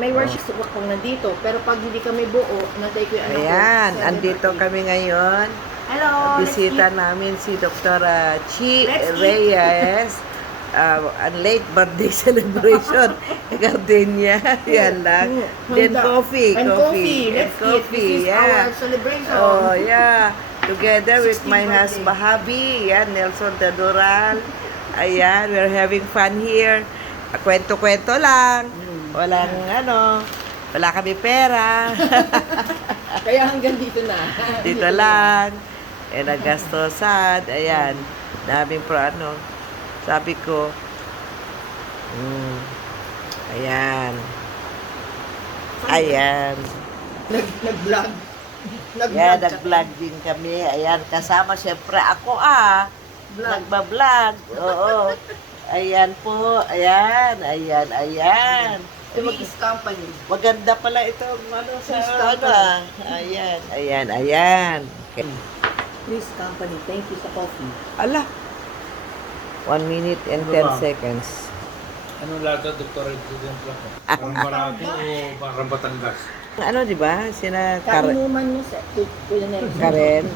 May worship kung nandito. Pero pag hindi kami buo, nantay ko yung anak ko. Ayan, 7:30. andito kami ngayon. Hello, Bisita let's eat. namin si Dr. Chi Let's eat. Reyes. Ang late birthday celebration. Gardenia. Yan lang. Then coffee. And coffee. And Let's eat. coffee. This is Yeah. our celebration. Oh, yeah. Together with 16th my birthday. husband, hubby. Yan, Nelson Tadural. Ayan, we're having fun here. Kwento-kwento lang. Walang wala kami pera. Kaya hanggang dito na. Dito lang. Nagastosan. Ayan. Daming sabi ko, ayan. Ayan. Nag-vlog. Ayan, nag-vlog din kami. Ayan, kasama siyempre ako Nagba-vlog. Oo. Ayan po. Ayan. Ayan. Please company. Maganda pala ito. Ayan. Okay. Please company. Thank you sa coffee. Ala. 1 minute and 10 seconds. Anong lata, Dr. Edwin Plako? Parang Barako o parang Batangas? Di ba? Sina Kainuman mo sa Kuya Nelson. Karen.